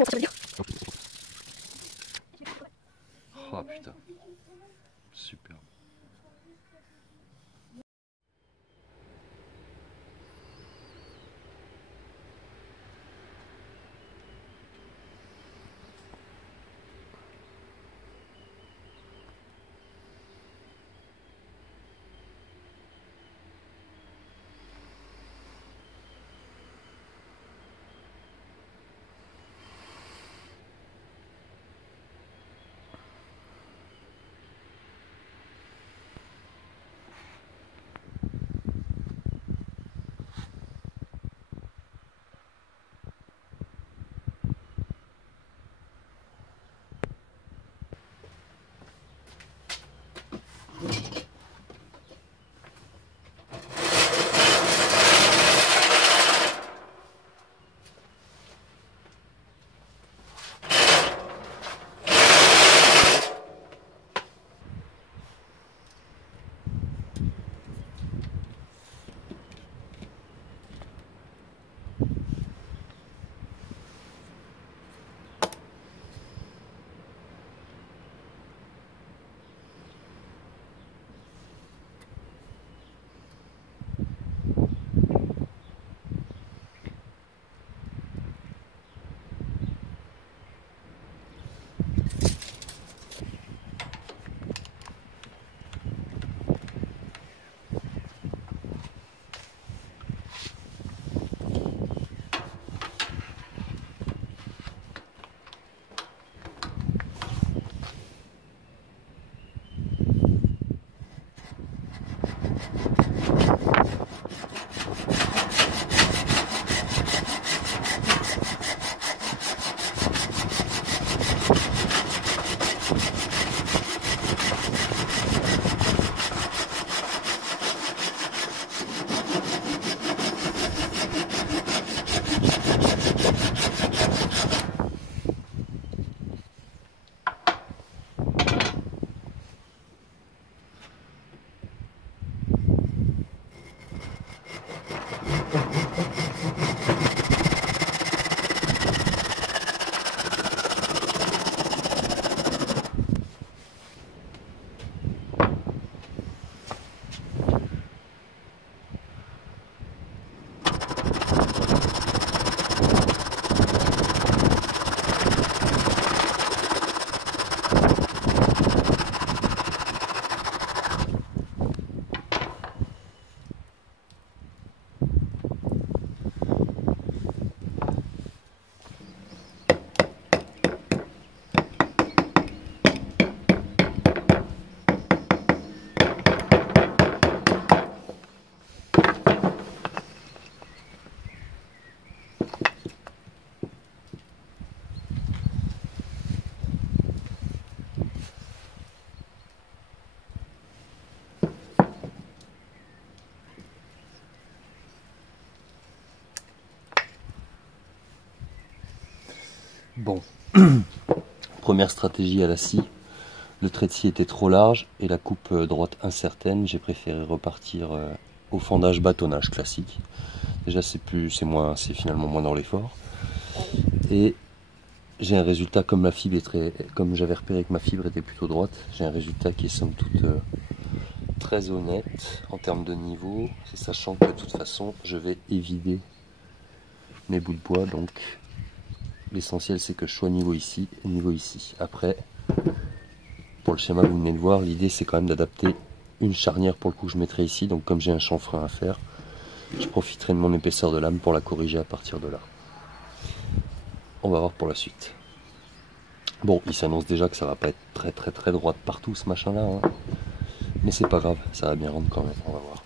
Oh putain, super. Bon, première stratégie à la scie, le trait de scie était trop large et la coupe droite incertaine, j'ai préféré repartir au fendage bâtonnage classique. Déjà c'est finalement moins dans l'effort. Et j'ai un résultat comme comme j'avais repéré que ma fibre était plutôt droite, j'ai un résultat qui est somme toute très honnête en termes de niveau, c'est sachant que de toute façon je vais évider mes bouts de bois, donc l'essentiel c'est que je sois niveau ici et niveau ici. Après, pour le schéma que vous venez de voir, l'idée c'est quand même d'adapter une charnière pour le coup que je mettrai ici, donc comme j'ai un chanfrein à faire, je profiterai de mon épaisseur de lame pour la corriger à partir de là. On va voir pour la suite. Bon, il s'annonce déjà que ça va pas être très droite partout ce machin là, hein. Mais c'est pas grave, ça va bien rendre quand même, on va voir.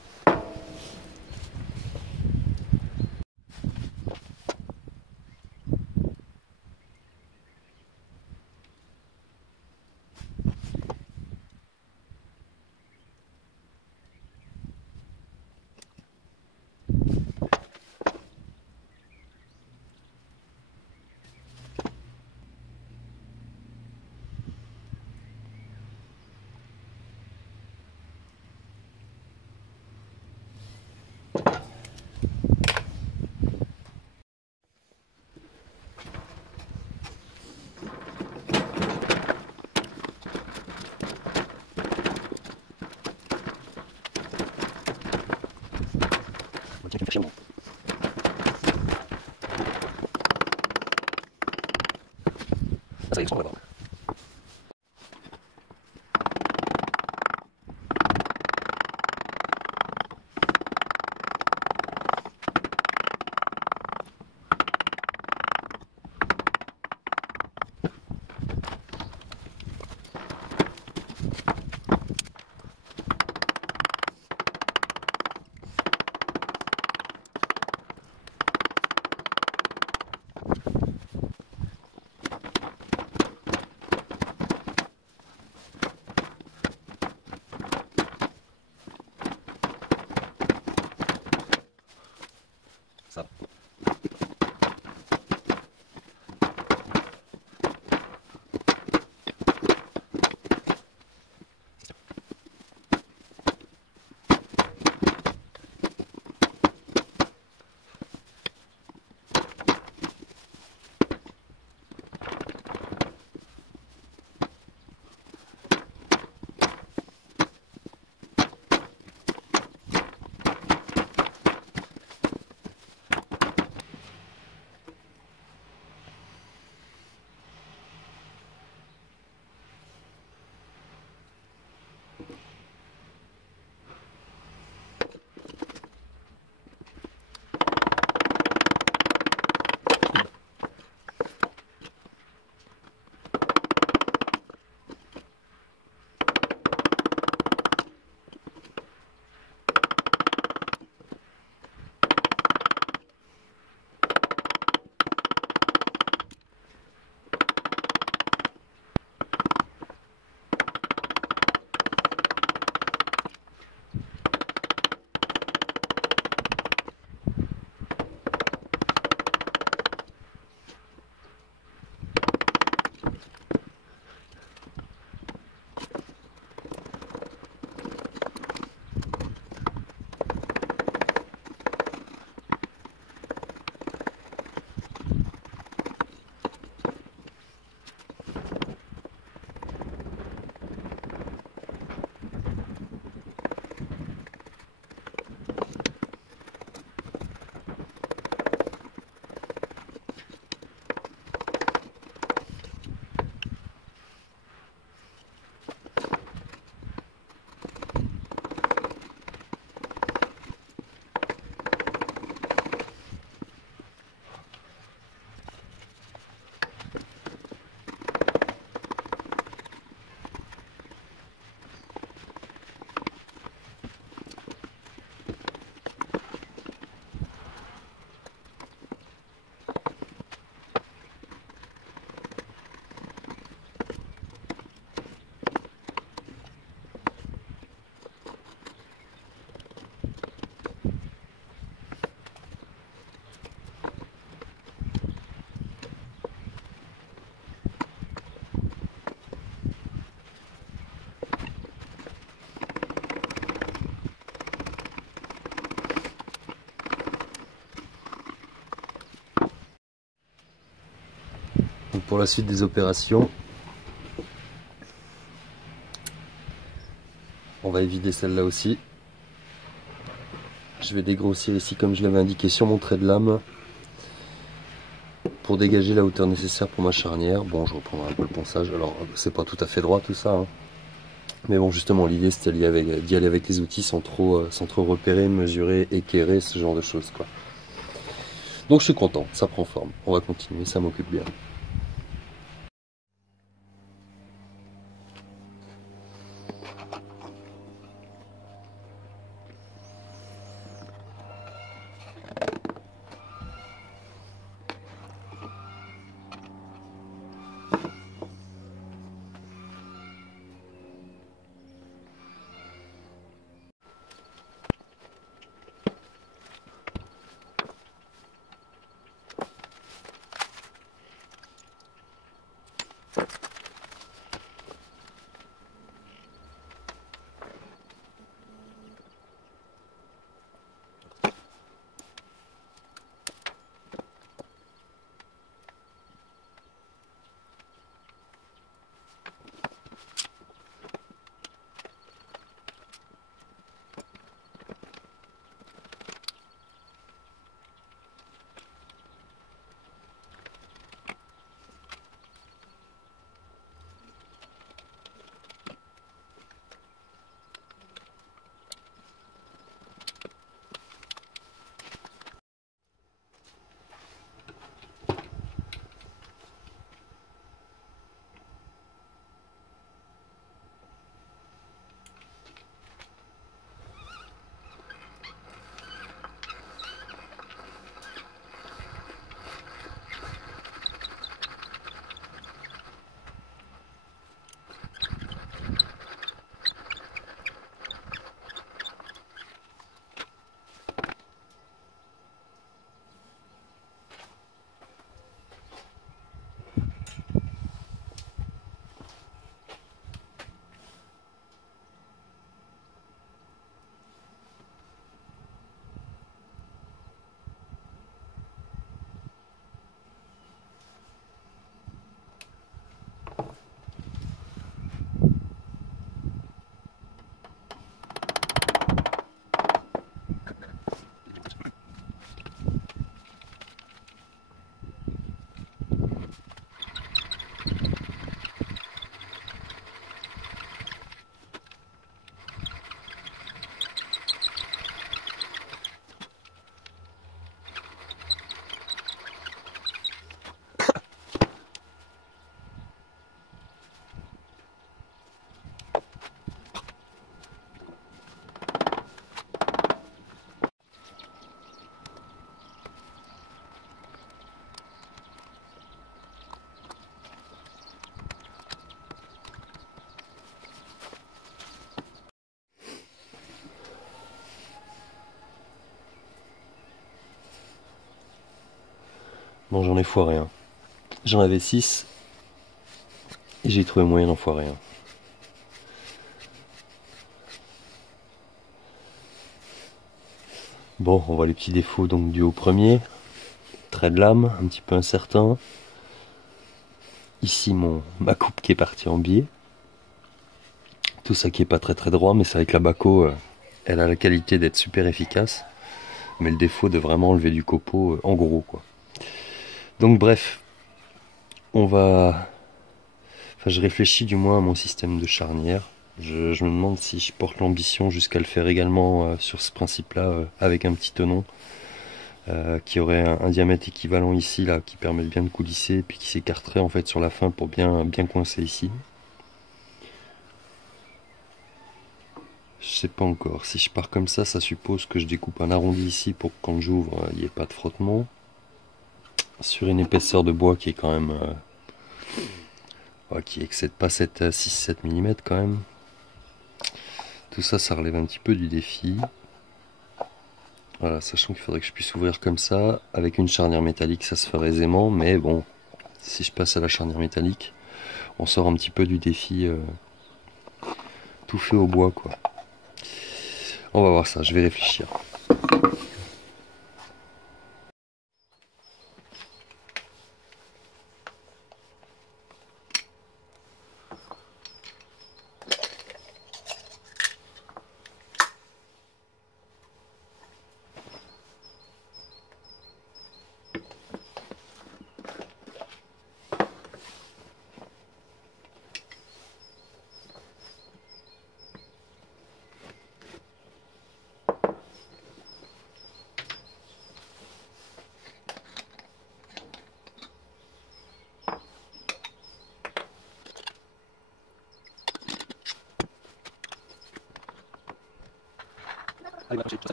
Ça. Donc pour la suite des opérations, on va évider celle-là aussi. Je vais dégrossir ici comme je l'avais indiqué sur mon trait de lame pour dégager la hauteur nécessaire pour ma charnière. Bon, je reprendrai un peu le ponçage. Alors c'est pas tout à fait droit tout ça, hein. Mais bon, justement l'idée c'était d'y aller avec les outils sans trop repérer, mesurer, équerrer, ce genre de choses quoi. Donc je suis content, ça prend forme. On va continuer, ça m'occupe bien. Bon, j'en ai foiré un. J'en avais 6 et j'ai trouvé moyen d'en foirer un. Bon, on voit les petits défauts donc dus au premier. Trait de lame, un petit peu incertain. Ici ma coupe qui est partie en biais. Tout ça qui est pas très droit, mais c'est vrai que la Bahco, elle a la qualité d'être super efficace. Mais le défaut de vraiment enlever du copeau en gros quoi. Donc bref, on va... Enfin, je réfléchis du moins à mon système de charnière. Je me demande si je porte l'ambition jusqu'à le faire également sur ce principe-là, avec un petit tenon qui aurait un diamètre équivalent ici, là, qui permet bien de coulisser, puis qui s'écarterait en fait sur la fin pour bien coincer ici. Je sais pas encore. Si je pars comme ça suppose que je découpe un arrondi ici pour que quand j'ouvre, il n'y ait pas de frottement. Sur une épaisseur de bois qui est quand même... qui excède pas 6-7 mm quand même. Tout ça, ça relève un petit peu du défi. Voilà, sachant qu'il faudrait que je puisse ouvrir comme ça. Avec une charnière métallique, ça se ferait aisément. Mais bon, si je passe à la charnière métallique, on sort un petit peu du défi tout fait au bois, quoi. On va voir ça, je vais réfléchir.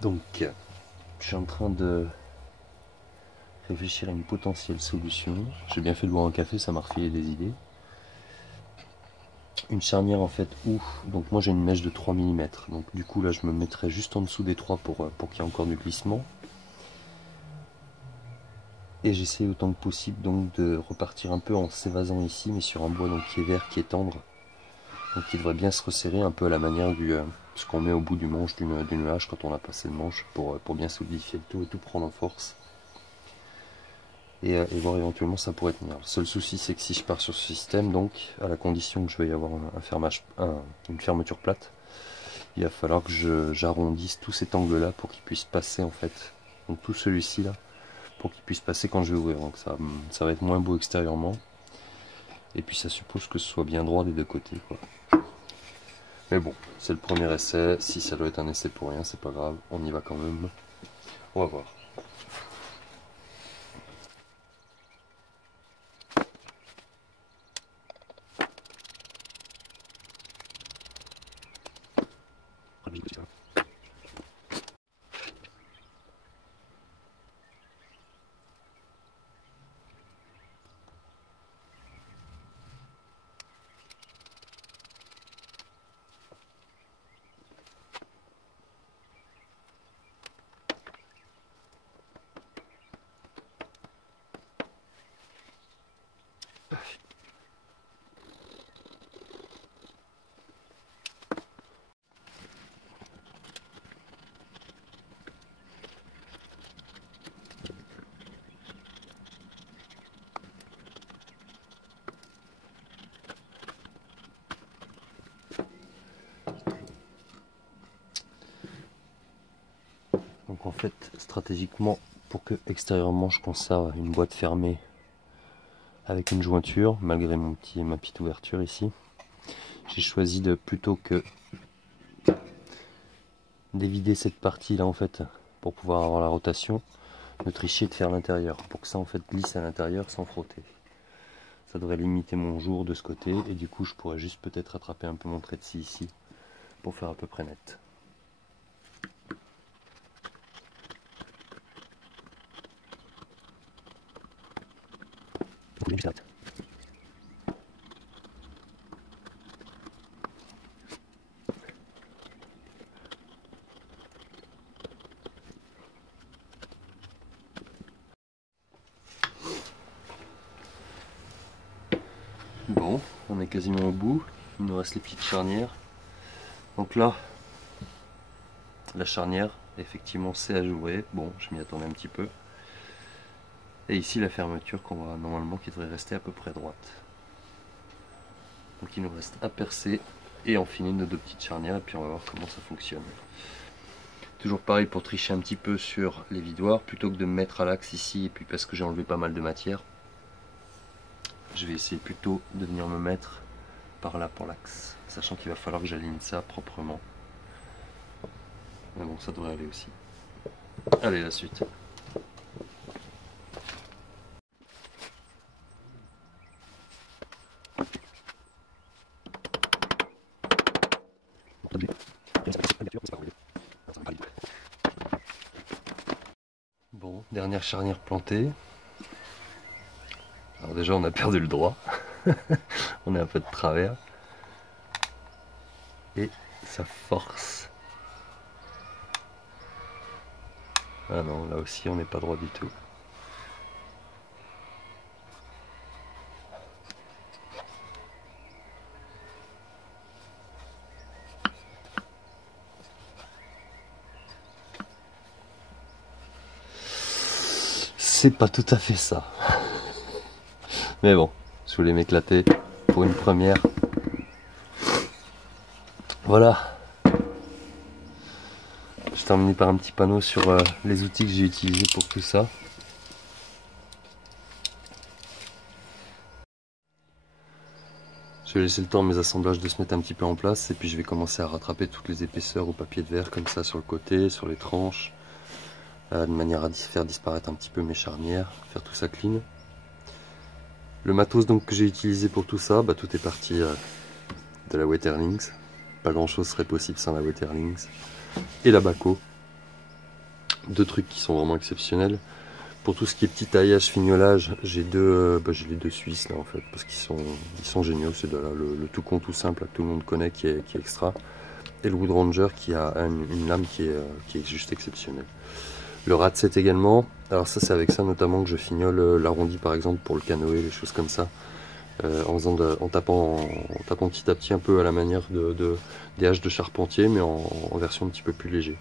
Donc, je suis en train de réfléchir à une potentielle solution. J'ai bien fait de boire un café, ça m'a refilé des idées. Une charnière en fait où, donc moi j'ai une mèche de 3 mm, donc du coup là je me mettrai juste en dessous des 3 pour qu'il y ait encore du glissement. Et j'essaie autant que possible donc de repartir un peu en s'évasant ici, mais sur un bois donc qui est vert, qui est tendre. Donc qui devrait bien se resserrer un peu à la manière du ce qu'on met au bout du manche d'une hache quand on a passé le manche pour bien solidifier le tout et tout prendre en force. Et voir éventuellement ça pourrait tenir. Le seul souci c'est que si je pars sur ce système, donc à la condition que je vais y avoir une fermeture plate, il va falloir que j'arrondisse tout cet angle là pour qu'il puisse passer en fait. Donc tout celui-ci là, pour qu'il puisse passer quand je vais ouvrir. Donc ça va être moins beau extérieurement. Et puis ça suppose que ce soit bien droit des deux côtés, quoi. Mais bon, c'est le premier essai. Si ça doit être un essai pour rien, c'est pas grave. On y va quand même. On va voir. Donc en fait, stratégiquement, pour que extérieurement je conserve une boîte fermée avec une jointure, malgré ma petite ouverture ici, j'ai choisi de, plutôt que d'évider cette partie là en fait, pour pouvoir avoir la rotation, de tricher, de faire l'intérieur, pour que ça en fait glisse à l'intérieur sans frotter. Ça devrait limiter mon jour de ce côté, et du coup je pourrais juste peut-être rattraper un peu mon trait de scie ici, pour faire à peu près net. Bon, on est quasiment au bout, il nous reste les petites charnières. Donc là, la charnière, effectivement, c'est ajouré. Bon, je m'y attendais un petit peu. Et ici, la fermeture qu'on voit normalement qui devrait rester à peu près droite. Donc il nous reste à percer et enfiler nos deux petites charnières, et puis on va voir comment ça fonctionne. Toujours pareil pour tricher un petit peu sur les vidoirs, plutôt que de me mettre à l'axe ici, et puis parce que j'ai enlevé pas mal de matière, je vais essayer plutôt de venir me mettre par là pour l'axe, sachant qu'il va falloir que j'aligne ça proprement. Mais bon, ça devrait aller aussi. Allez, la suite. Bon, dernière charnière plantée. Alors déjà on a perdu le droit. On est un peu de travers. Et ça force. Ah non, là aussi on n'est pas droit du tout. C'est pas tout à fait ça. Mais bon, je voulais m'éclater pour une première. Voilà. Je termine par un petit panneau sur les outils que j'ai utilisés pour tout ça. Je vais laisser le temps à mes assemblages de se mettre un petit peu en place, et puis je vais commencer à rattraper toutes les épaisseurs au papier de verre comme ça sur le côté, sur les tranches, de manière à faire disparaître un petit peu mes charnières, faire tout ça clean. Le matos donc que j'ai utilisé pour tout ça, bah, tout est parti de la Waterlynx. Pas grand chose serait possible sans la Waterlynx. Et la Bahco. Deux trucs qui sont vraiment exceptionnels. Pour tout ce qui est petit taillage, fignolage, j'ai les deux Suisses là en fait, parce qu'ils sont géniaux. C'est le Toucon tout simple que tout le monde connaît, qui est extra. Et le Wood Ranger qui a une lame qui est juste exceptionnelle. Le Ratset également. Alors ça, c'est avec ça notamment que je fignole l'arrondi par exemple pour le canoë, les choses comme ça. En tapant petit à petit un peu à la manière des haches de charpentier, mais en version un petit peu plus léger.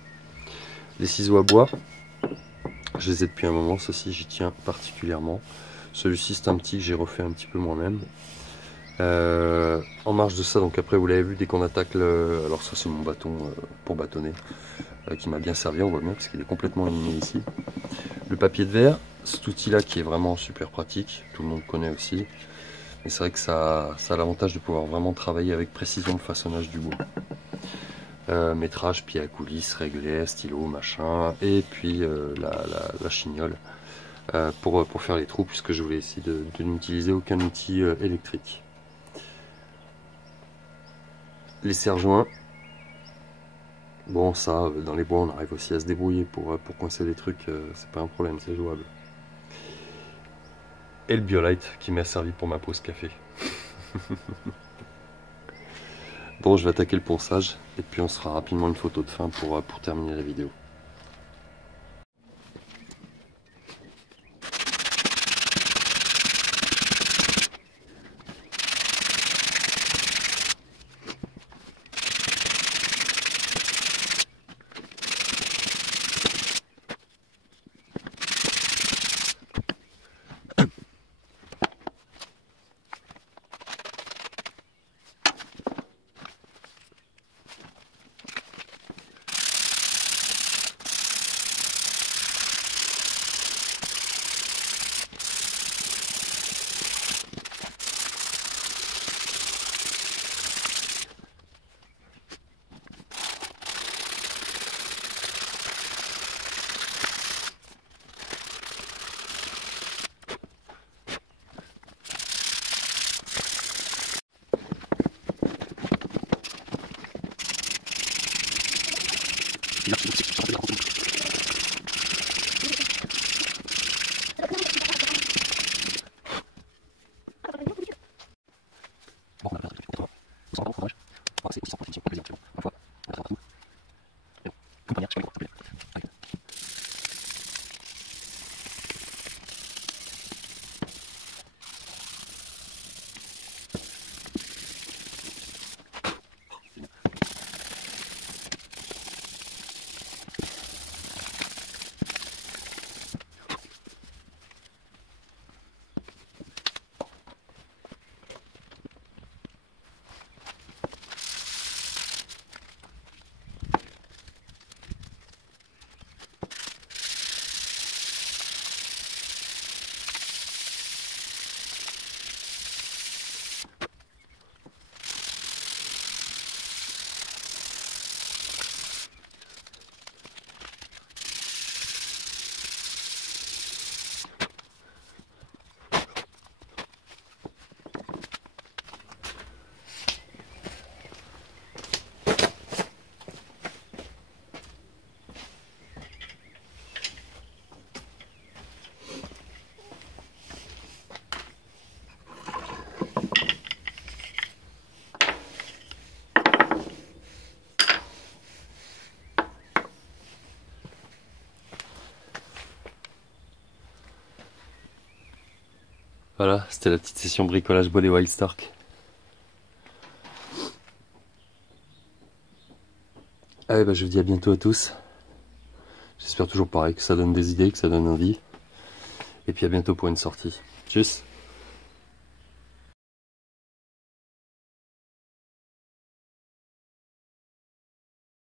Les ciseaux à bois, je les ai depuis un moment, ceci j'y tiens particulièrement. Celui-ci c'est un petit que j'ai refait un petit peu moi-même. En marge de ça, donc après vous l'avez vu, dès qu'on attaque alors ça c'est mon bâton pour bâtonner, qui m'a bien servi, on voit bien, parce qu'il est complètement aligné ici. Le papier de verre, cet outil là qui est vraiment super pratique, tout le monde connaît aussi. Et c'est vrai que ça a l'avantage de pouvoir vraiment travailler avec précision le façonnage du bois. Métrage, pied à coulisses, réglé, stylo, machin, et puis la chignole pour faire les trous, puisque je voulais essayer de n'utiliser aucun outil électrique. Les serre-joints, bon ça, dans les bois on arrive aussi à se débrouiller pour coincer les trucs, c'est pas un problème, c'est jouable. Et le BioLite qui m'a servi pour ma pause café. Bon, je vais attaquer le ponçage et puis on se fera rapidement une photo de fin pour terminer la vidéo. Voilà, c'était la petite session bricolage bois des Wildstork. Allez, bah, je vous dis à bientôt à tous. J'espère toujours pareil, que ça donne des idées, que ça donne envie. Et puis à bientôt pour une sortie. Tchuss!